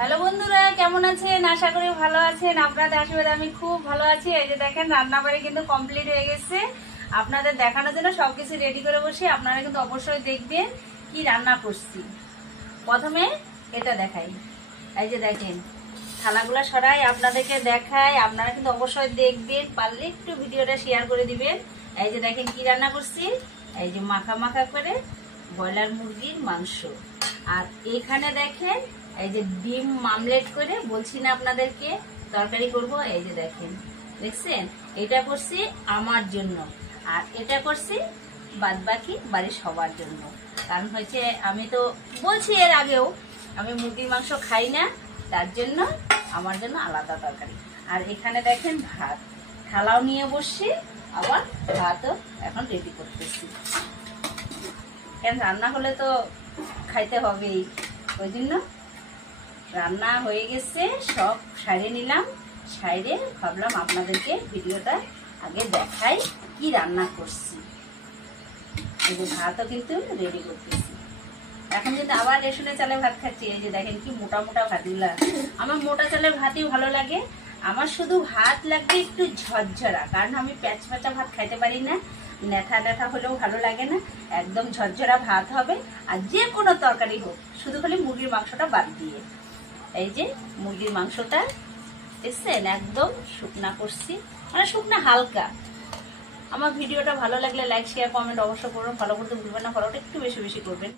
Hello বন্ধুরা, কেমন আছেন? আশা করি ভালো আছেন। আপনাদের আশীর্বাদে আমি খুব ভালো আছি। এই যে দেখেন, রান্না বাড়ি কিন্তু কমপ্লিট হয়ে গেছে। আপনাদের দেখানোর জন্য সবকিছু রেডি করে বসে আপনারা কিন্তু অবশ্যই দেখবেন কি রান্না করছি। প্রথমে এটা দেখাই। এই যে দেখেন, থালাগুলো সরাই আপনাদেরকে দেখাই। আপনারা কিন্তু অবশ্যই দেখবেন, পারলে একটু ভিডিওটা শেয়ার করে দিবেন। এই যে দেখেন কি রান্না করছি। এই যে মাখা মাখা করে ব্রয়লার মুরগির মাংস। আর এখানে দেখেন এই যে ডিম মামলেট করে বলছি না আপনাদেরকে তরকারি করব। এই যে দেখেন, দেখছেন, এটা করছি আমার জন্য আর এটা করছি বাদবাকি বাড়ির সবার জন্য। কারণ হচ্ছে আমি তো বলছি এর আগেও আমি মুরগির মাংস খাই না, তার জন্য আমার জন্য আলাদা তরকারি। আর এখানে দেখেন ভাত, থালাও নিয়ে বসছি, আবার ভাতও এখন রেডি করতেছি। কেন, রান্না হলে তো খাইতে হবেই, ওই জন্য রান্না হয়ে গেছে, সব সারিয়ে নিলাম। সাইডে ভাবলাম আপনাদেরকে ভিডিওটা আগে দেখাই কি রান্না করছি। এই যে ভাতও কিন্তু রেডি করতেছি। এখন কিন্তু আবার রেশনের চালের ভাত খাচ্ছি। এই যে দেখেন কি মোটা মোটা ভাতগুলা। আমার মোটা চালের ভাতই ভালো লাগে। আমার শুধু ভাত লাগবে একটু ঝরঝরা, কারণ আমি প্যাচ প্যাচা ভাত খাইতে পারি না। নেথা নেথা হলেও ভালো লাগে না, একদম ঝরঝরা ভাত হবে। আর যে কোনো তরকারি হোক, শুধু খালি মুরগির মাংসটা বাদ দিয়ে। এই যে মুরগির মাংসটা দেখছেন, একদম শুকনা করছি, মানে শুকনা হালকা। আমার ভিডিওটা ভালো লাগলে লাইক শেয়ার কমেন্ট অবশ্যই করবেন। ফলো করতে ভুলবেন না, ফলোটা একটু বেশি বেশি করবেন।